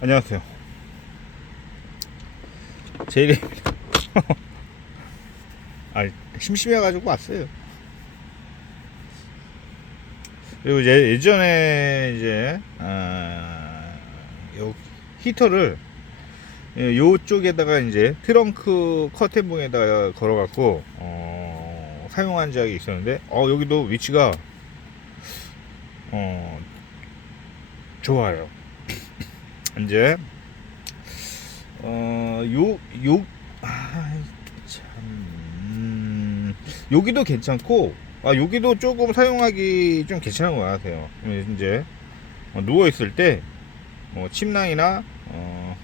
안녕하세요. 제이레입니다. 아, 심심해가지고 왔어요. 그리고 이제 예전에 이제 아, 요 히터를 예, 요쪽에다가 이제 트렁크 커튼봉에다가 걸어갖고 어, 사용한 적이 있었는데 어 여기도 위치가 어 좋아요. 이제 어요요 아, 참 음, 여기도 괜찮고 아 여기도 조금 사용하기 좀 괜찮은 것 같아요. 이제 어, 누워 있을 때 뭐 침낭이나 어,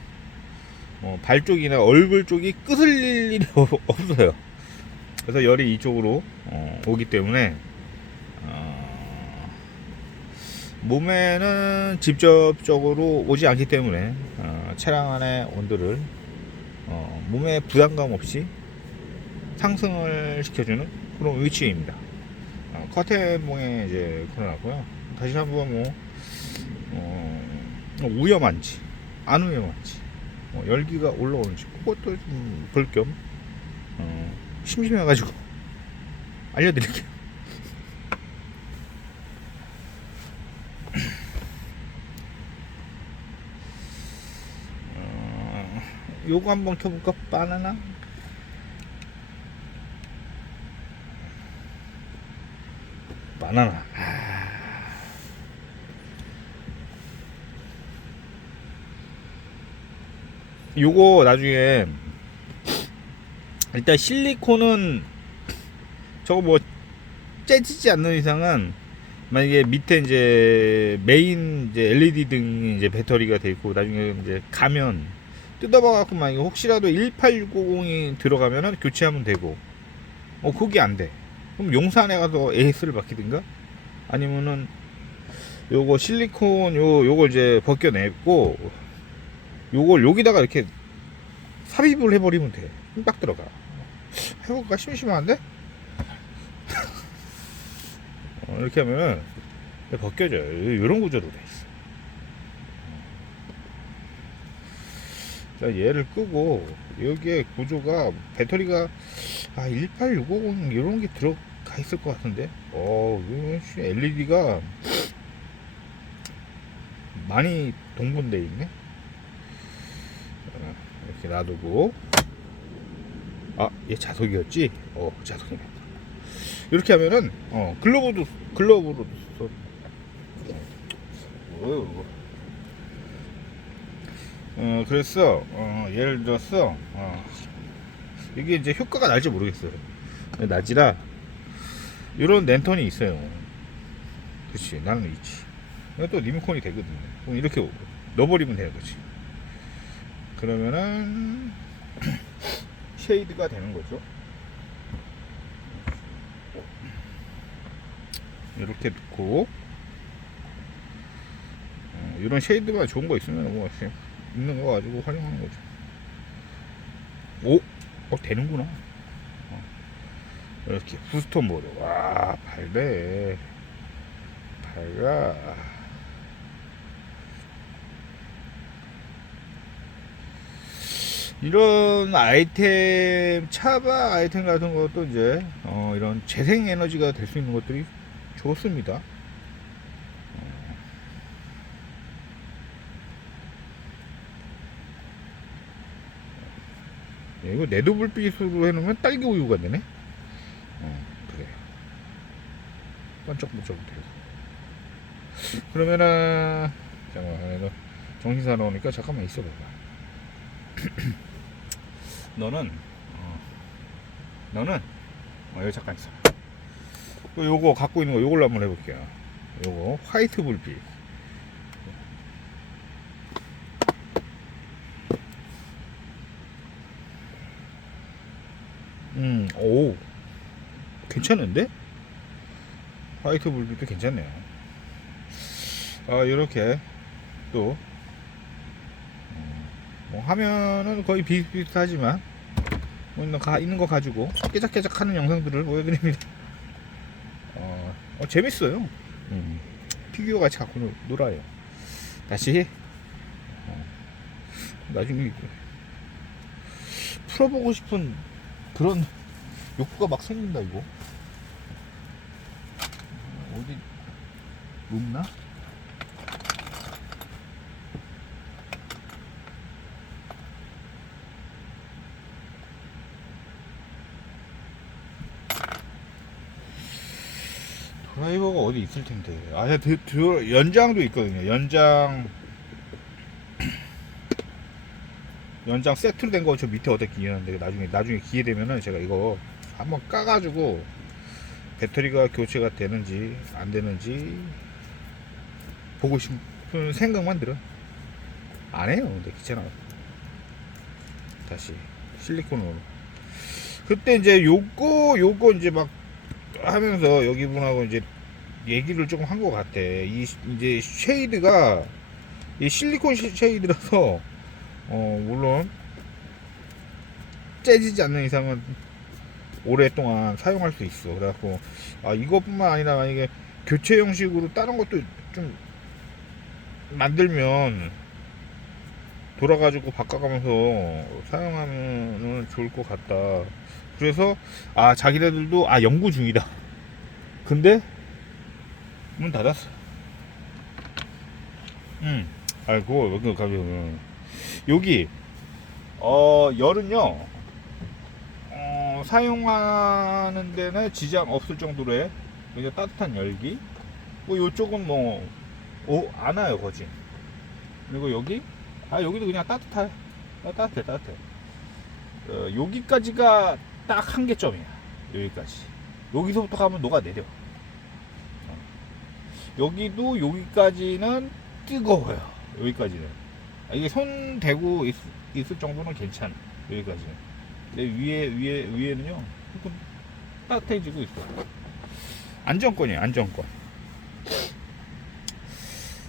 어, 발 쪽이나 얼굴 쪽이 끄슬릴 일이 없어요. 그래서 열이 이쪽으로 어, 오기 때문에 어, 몸에는 직접적으로 오지 않기 때문에 어, 차량 안의 온도를 어, 몸에 부담감 없이 상승을 시켜주는 그런 위치입니다. 어, 커튼봉에 이제 걸어놨고요. 다시 한번 뭐 어, 위험한지 안 위험한지 어, 열기가 올라오는지 그것도 좀 볼겸 어, 심심해가지고 알려드릴게요. 어, 요거 한번 켜볼까? 바나나? 바나나. 요거 나중에 일단 실리콘은 저거 뭐 째지지 않는 이상은 만약에 밑에 이제 메인 이제 LED 등이 이제 배터리가 돼 있고 나중에 이제 가면 뜯어봐 갖고 만약에 혹시라도 18650이 들어가면은 교체하면 되고 어 그게 안 돼. 그럼 용산에 가서 AS를 바뀌든가 아니면은 요거 실리콘 요 요거 이제 벗겨내고 요걸 여기다가 이렇게 삽입을 해버리면 돼. 딱 들어가. 해볼까? 심심한데? 어, 이렇게 하면은 벗겨져요. 이런 구조로 돼 있어. 자, 얘를 끄고 여기에 구조가 배터리가 아 18650 이런 게 들어가 있을 것 같은데. 어, LED가 많이 동분돼 있네. 어, 이렇게 놔두고. 아 얘 자석이었지? 어 자석이네. 이렇게 하면은 어 글러브도 글러브로 써. 어, 어 그래서 어 예를 들어서 어 이게 이제 효과가 날지 모르겠어요. 낮이라 이런 랜턴이 있어요. 그치? 나는 있지. 또 리모컨이 되거든요. 그럼 이렇게 넣어버리면 되는 거지 그러면은 쉐이드가 되는 거죠. 이렇게 넣고 어, 이런 쉐이드가 좋은 거 있으면 뭐 있는 거 가지고 활용하는 거죠. 오, 어 되는구나. 어. 이렇게 부스톤 모드. 와 밝네. 밝아. 이런 아이템 차박 아이템 같은 것도 이제 어, 이런 재생 에너지가 될 수 있는 것들이 좋습니다. 이거 내도 불빛으로 해놓으면 딸기 우유가 되네. 어, 그래. 반짝반짝 돼서. 그러면은 잠깐만 정신 사나우니까 잠깐만 있어봐. 너는 어, 너는 어, 여기 잠깐 있어. 또 요거 갖고 있는 거 요걸로 한번 해볼게요. 요거 화이트 불빛. 음, 오, 괜찮은데? 화이트 불빛도 괜찮네요. 아, 이렇게 또 뭐 화면은 거의 비슷비슷하지만 뭐 있는, 거 가지고 깨작깨작 하는 영상들을 보여드립니다. 어, 어, 재밌어요. 음, 피규어 같이 갖고 놀- 놀아요. 다시 어, 나중에 풀어보고 싶은 그런 욕구가 막 생긴다 이거 어디 높나? 드라이버가 어디 있을 텐데. 아, 야, 드, 드, 연장도 있거든요. 연장. 연장 세트로 된 거 저 밑에 어디 기어는데 나중에 나중에 기회 되면은 제가 이거 한번 까가지고 배터리가 교체가 되는지 안 되는지 보고 싶은 생각만 들어. 안 해요. 근데 귀찮아. 다시 실리콘으로. 그때 이제 요거 요거 이제 막 하면서 여기 분하고 이제 얘기를 조금 한 것 같아. 이 이제 쉐이드가 이 실리콘 쉐- 쉐이드라서 어 물론 째지지 않는 이상은 오랫동안 사용할 수 있어. 그래갖고 아 이것뿐만 아니라 만약에 교체 형식으로 다른 것도 좀 만들면 돌아가지고 바꿔가면서 사용하면 좋을 것 같다. 그래서 아 자기네들도 아 연구 중이다. 근데 문 닫았어. 음. 아이고 여기 가면 여기 어 열은요 어, 사용하는 데는 지장 없을 정도로의 이제 따뜻한 열기. 뭐 요쪽은 뭐 오, 안 와요 거진. 그리고 여기 아 여기도 그냥 따뜻해. 아, 따뜻해 따뜻해. 어, 여기까지가 딱 한계점이야. 여기까지. 여기서부터 가면 녹아내려. 어. 여기도 여기까지는 뜨거워요. 여기까지는. 아, 이게 손 대고 있, 있을 정도는 괜찮아. 여기까지는. 근데 위에, 위에, 위에는요. 조금 따뜻해지고 있어. 안정권이에요, 안정권.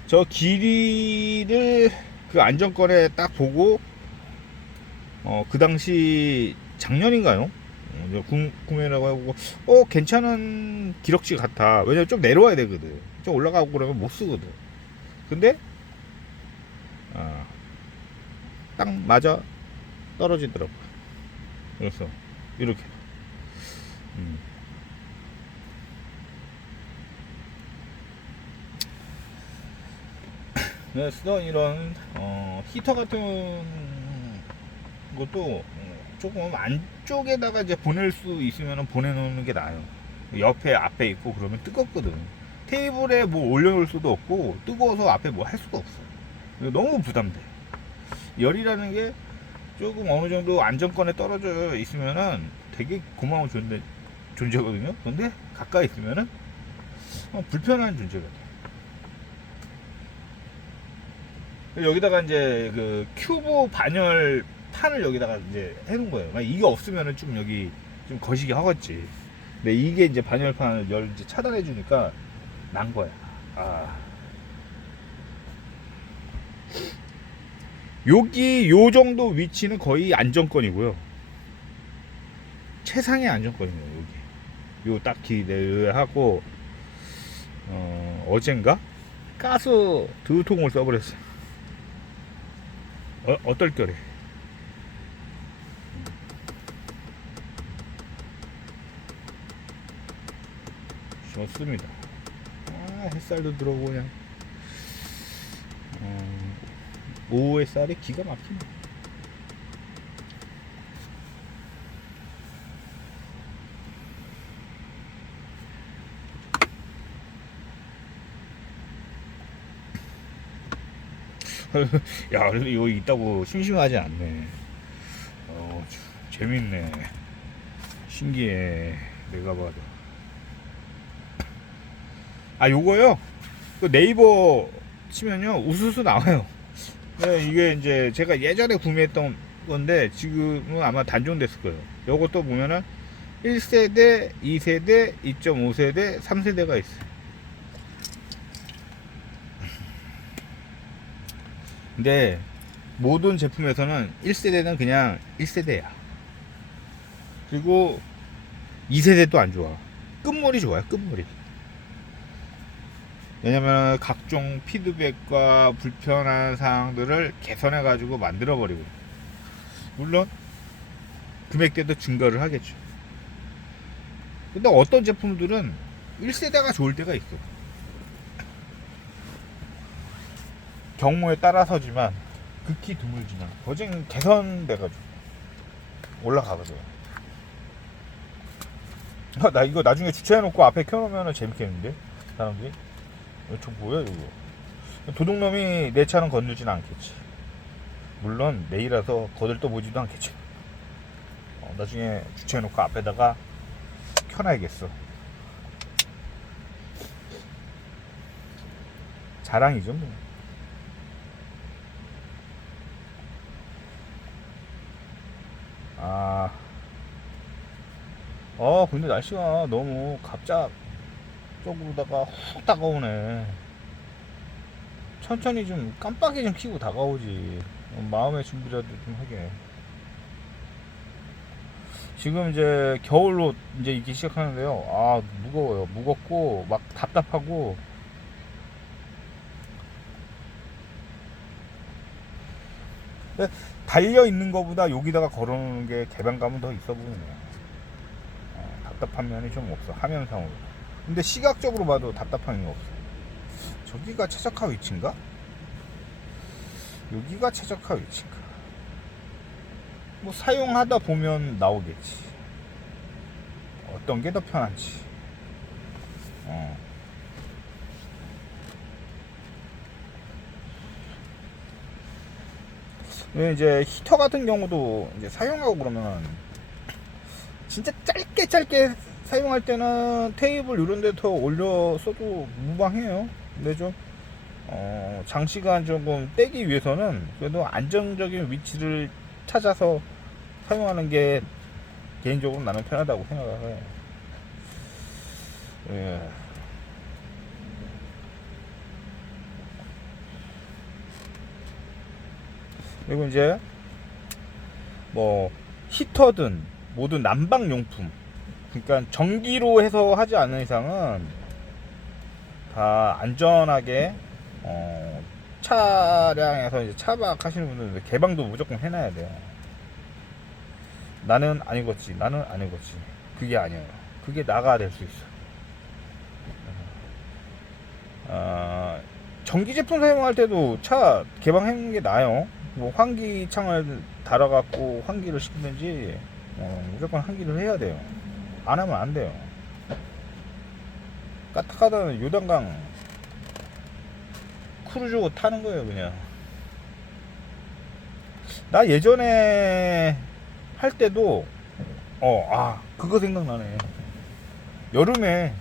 저 길이를 그 안정권에 딱 보고 어, 그 당시 작년인가요? 어, 구, 구매라고 하고, 어, 괜찮은 기록지 같아. 왜냐면 좀 내려와야 되거든. 좀 올라가고 그러면 못 쓰거든. 근데, 아, 딱 맞아 떨어지더라고. 그래서, 이렇게. 음. 그래서 이런 어, 히터 같은 것도 어, 조금 안쪽에다가 이제 보낼 수 있으면 보내놓는 게 나아요. 옆에 앞에 있고 그러면 뜨겁거든. 테이블에 뭐 올려놓을 수도 없고 뜨거워서 앞에 뭐 할 수가 없어. 너무 부담돼. 열이라는 게 조금 어느 정도 안정권에 떨어져 있으면은 되게 고마운 존재, 존재거든요. 근데 가까이 있으면은 어, 불편한 돼. 여기다가 이제 그 큐브 반열 판을 여기다가 이제 해놓은 거예요. 만약 이게 없으면은 좀 여기 좀 거시기 하겠지. 근데 이게 이제 반열판을 열 이제 차단해 주니까 난 거야. 아. 여기 요 정도 위치는 거의 안정권이고요. 최상의 안정권이에요. 여기. 요 딱히 내하고 어, 어젠가 가스 두 통을 써버렸어요. 어, 어떨 거래? 좋습니다. 아, 햇살도 들어오고 그냥 어, 햇살이 기가 막히네. 야, 이거 있다고 심심하지 않네. 어, 참, 재밌네. 신기해. 내가 봐도. 아, 요거요? 그 네이버 치면요, 우수수 나와요. 네, 이게 이제 제가 예전에 구매했던 건데, 지금은 아마 단종됐을 거예요. 요것도 보면은 1세대, 2세대, 2.5세대, 3세대가 있어요. 근데 모든 제품에서는 1세대는 그냥 1세대야. 그리고 2세대도 안 좋아. 끝물이 좋아요, 끝물이. 왜냐면 각종 피드백과 불편한 사항들을 개선해 가지고 만들어 버리고 물론 금액대도 증가를 하겠죠. 근데 어떤 제품들은 1세대가 좋을 때가 있어. 경우에 따라서지만 극히 드물지만 거진 개선돼가지고 올라가거든. 아, 나 이거 나중에 주차해놓고 앞에 켜놓으면 재밌겠는데 사람들이 저 뭐야 이거 도둑놈이 내 차는 건들진 않겠지. 물론 내일라서 거들떠 보지도 않겠지. 어, 나중에 주차해놓고 앞에다가 켜놔야겠어. 자랑이죠 뭐. 아. 어, 근데 날씨가 너무 갑작 쪽으로다가 훅 다가오네. 천천히 좀 깜빡이 좀 켜고 다가오지. 어, 마음의 준비라도 좀 하게. 지금 이제 겨울로 이제 있기 시작하는데요. 아, 무거워요. 무겁고, 막 답답하고. 달려 있는 것보다 여기다가 걸어놓는 게 개방감은 더 있어 보이네요. 어, 답답한 면이 좀 없어. 화면상으로. 근데 시각적으로 봐도 답답한 게 없어. 저기가 최적화 위치인가? 여기가 최적화 위치인가? 뭐 사용하다 보면 나오겠지. 어떤 게 더 편한지. 어. 왜 이제 히터 같은 경우도 이제 사용하고 그러면 진짜 짧게 짧게 사용할 때는 테이블 이런 데 더 올려 써도 무방해요. 근데 좀 어, 장시간 조금 빼기 위해서는 그래도 안정적인 위치를 찾아서 사용하는 게 개인적으로 나는 편하다고 생각을 해요. 예. 그리고 이제 뭐 히터든 모든 난방 용품 그러니까 전기로 해서 하지 않는 이상은 다 안전하게 어, 차량에서 이제 차박 하시는 분들은 개방도 무조건 해놔야 돼요. 나는 안 읽었지, 나는 안 읽었지. 그게 아니에요. 그게 나가 될 수 있어. 어, 전기 제품 사용할 때도 차 개방해놓는 게 나아요. 뭐 환기 창을 달아갖고 환기를 시키든지 어, 무조건 환기를 해야 돼요. 안 하면 안 돼요. 까딱하다는 요단강 크루즈 타는 거예요, 그냥. 나 예전에 할 때도 어, 아, 그거 생각나네. 여름에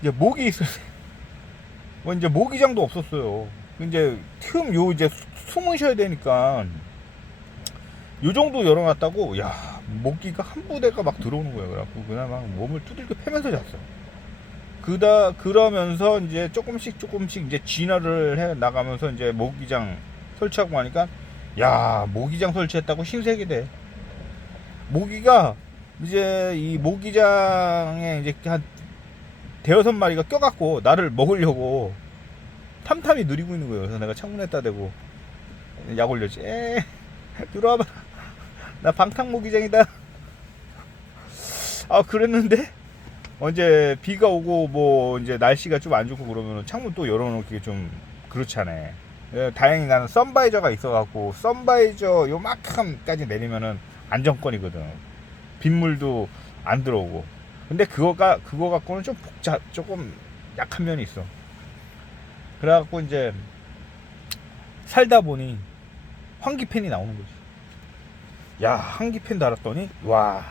이제 모기 때, 뭐 이제 모기장도 없었어요. 이제 틈 요 이제 쉬어야 되니까 요 정도 열어놨다고 야 모기가 한 부대가 막 들어오는 거예요. 그래갖고 그냥 막 몸을 두들겨 패면서 잤어. 그다 그러면서 이제 조금씩 조금씩 이제 진화를 해 나가면서 이제 모기장 설치하고 하니까 야 모기장 설치했다고 신세계 돼. 모기가 이제 이 모기장에 이제 한 대여섯 마리가 껴갖고 나를 먹으려고 탐탐이 누리고 있는 거예요. 그래서 내가 창문에다 대고 약 올렸지. 에 들어와봐. 나 방탕 모기장이다. 아 그랬는데 언제 비가 오고 뭐 이제 날씨가 좀 안 좋고 그러면 창문 또 열어놓기 좀 그렇잖아요. 예, 다행히 나는 썬바이저가 있어갖고 썬바이저 요만큼까지 내리면은 안정권이거든. 빗물도 안 들어오고. 근데 그거가 그거 갖고는 좀 복잡 조금 약한 면이 있어. 그래갖고 이제 살다 보니 환기팬이 나오는 거지. 야 환기팬 달았더니 와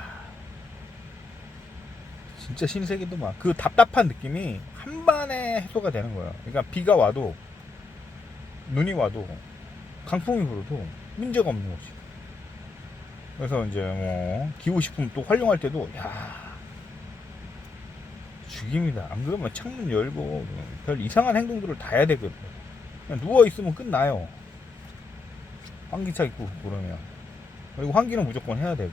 진짜 신세계도만 그 답답한 느낌이 한 반에 해소가 되는 거야. 그러니까 비가 와도 눈이 와도 강풍이 불어도 문제가 없는 거지. 그래서 이제 뭐 기호식품 또 활용할 때도 야 죽입니다. 안 그러면 창문 열고 별 이상한 행동들을 다 해야 되거든. 그냥 누워 있으면 끝나요. 환기차 있고 그러면 그리고 환기는 무조건 해야 되고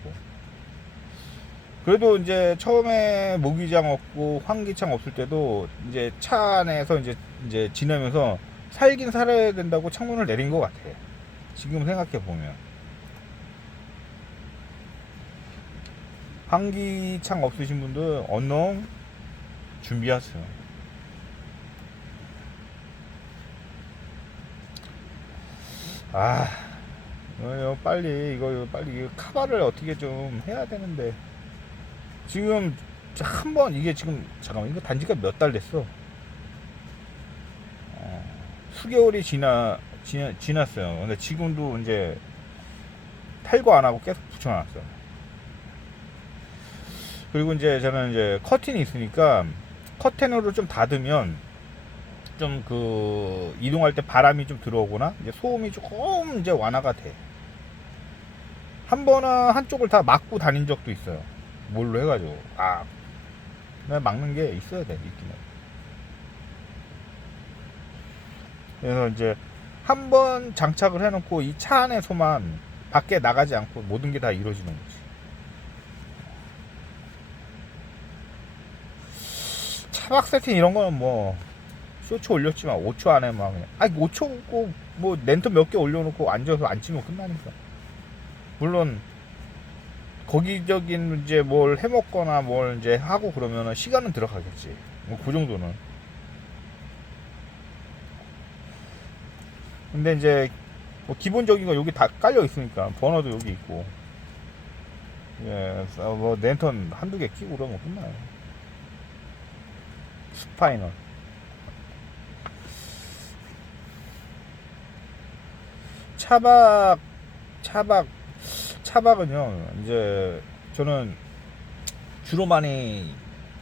그래도 이제 처음에 모기장 없고 환기창 없을 때도 이제 차 안에서 이제 이제 지나면서 살긴 살아야 된다고 창문을 내린 것 같아. 지금 생각해 보면 환기창 없으신 분들 언능 준비하세요. 아, 이거 빨리 이거 빨리 카바를 어떻게 좀 해야 되는데 지금 한 번 이게 지금 잠깐만 이거 단지가 몇 달 됐어? 어, 수개월이 지나, 지나 지났어요. 근데 지금도 이제 탈거 안 하고 계속 붙여놨어. 그리고 이제 저는 이제 커튼이 있으니까 커튼으로 좀 닫으면 좀 그 이동할 때 바람이 좀 들어오거나 이제 소음이 조금 이제 완화가 돼. 한 번은 한쪽을 다 막고 다닌 적도 있어요. 뭘로 해가지고 아, 막는 게 있어야 돼 있기는. 그래서 이제 한 번 장착을 해놓고 이 차 안에서만 밖에 나가지 않고 모든 게 다 이루어지는 거지. 차박 세팅 이런 거는 뭐 쇼츠 올렸지만 5초 안에 막 그냥 아니 5초고 뭐 랜턴 몇 개 올려놓고 앉아서 앉히면 끝나니까 물론 거기적인 이제 뭘 해먹거나 뭘 이제 하고 그러면은 시간은 들어가겠지. 뭐 그 정도는. 근데 이제 뭐 기본적인 거 여기 다 깔려 있으니까 버너도 여기 있고. 예, 뭐 랜턴 한두 개 끼고 그러면 끝나요. 스파이널. 차박 차박 차박은요 이제 저는 주로 많이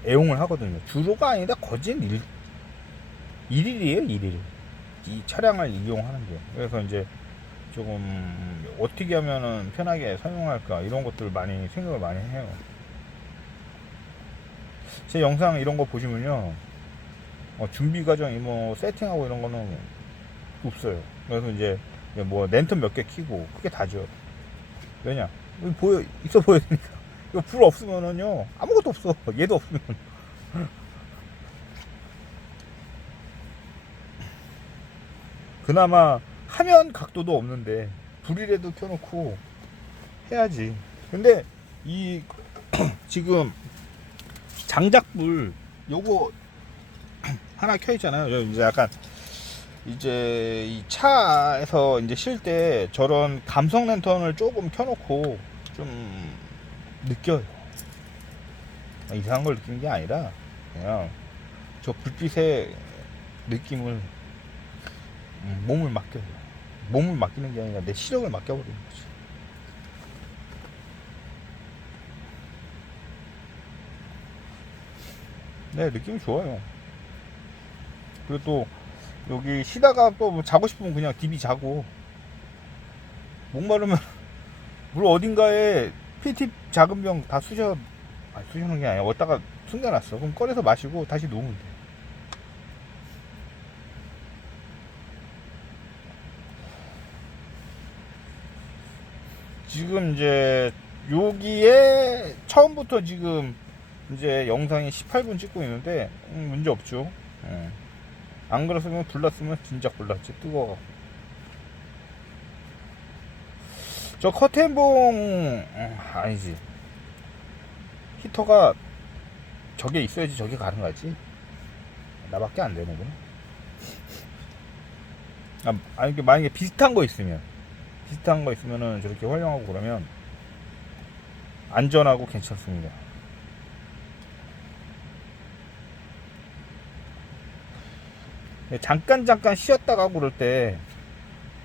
애용을 하거든요. 주로가 아니다 거진 일 일일이에요 일일. 이 차량을 이용하는 게. 그래서 이제 조금 어떻게 하면은 편하게 사용할까 이런 것들 많이 생각을 많이 해요. 제 영상 이런 거 보시면요 어, 준비 과정이 뭐 세팅하고 이런 거는 없어요. 그래서 이제 뭐 랜턴 몇 개 키고 그게 다죠 왜냐? 여기 보여 있어 보여야 되니까. 이거 불 없으면은요 아무것도 없어. 얘도 없으면 그나마 화면 각도도 없는데 불이라도 켜놓고 해야지. 근데 이 지금 장작불 요거 하나 켜 있잖아요 요. 이제 약간 이제 이 차에서 이제 쉴 때 저런 감성 랜턴을 조금 켜놓고 좀 느껴요. 아, 이상한 걸 느끼는 게 아니라 그냥 저 불빛의 느낌을 음, 몸을 맡겨요. 몸을 맡기는 게 아니라 내 시력을 맡겨버리는 거지. 네, 느낌이 좋아요. 그리고 또 여기 쉬다가 또 뭐 자고 싶으면 그냥 디비 자고. 목마르면 물 어딘가에 PT 작은 병 다 쑤셔 아 쑤셔놓은 게 아니야. 어디다가 숨겨놨어. 그럼 꺼내서 마시고 다시 놓으면 돼. 지금 이제 여기에 처음부터 지금 이제 영상이 18분 찍고 있는데 음, 문제 없죠. 예. 안 그랬으면 불났으면 진짜 불났지. 뜨거워 저 커튼봉 음, 아니지. 히터가 저게 있어야지 저게 가는 거지? 나밖에 안 되는구나. 아, 아니 만약에 비슷한 거 있으면 비슷한 거 있으면은 저렇게 활용하고 그러면 안전하고 괜찮습니다 잠깐 잠깐 쉬었다가 그럴 때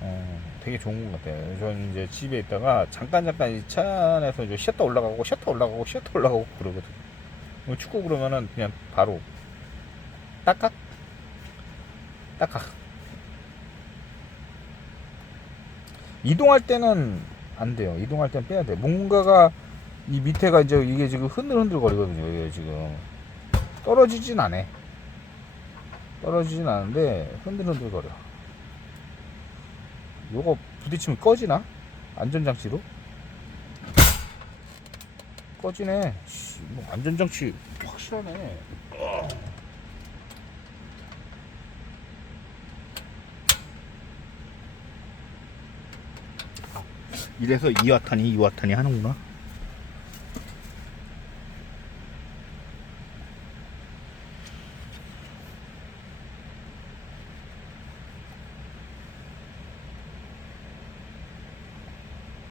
어, 되게 좋은 것 같아요. 저는 이제 집에 있다가 잠깐 잠깐 이 차 안에서 이제 쉬었다 올라가고 쉬었다 올라가고 쉬었다 올라가고 그러거든. 뭐 축구 그러면은 그냥 바로 딱깍 딱깍 이동할 때는 안 돼요. 이동할 때는 빼야 돼. 뭔가가 이 밑에가 이제 이게 지금 흔들흔들 거리거든요. 이게 지금 떨어지진 않아. 떨어지진 않은데 흔들흔들 거려. 요거 부딪히면 꺼지나? 안전장치로? 꺼지네. 씨, 뭐 안전장치 확실하네. 어. 이래서 2와탄이 2와탄이 하는구나.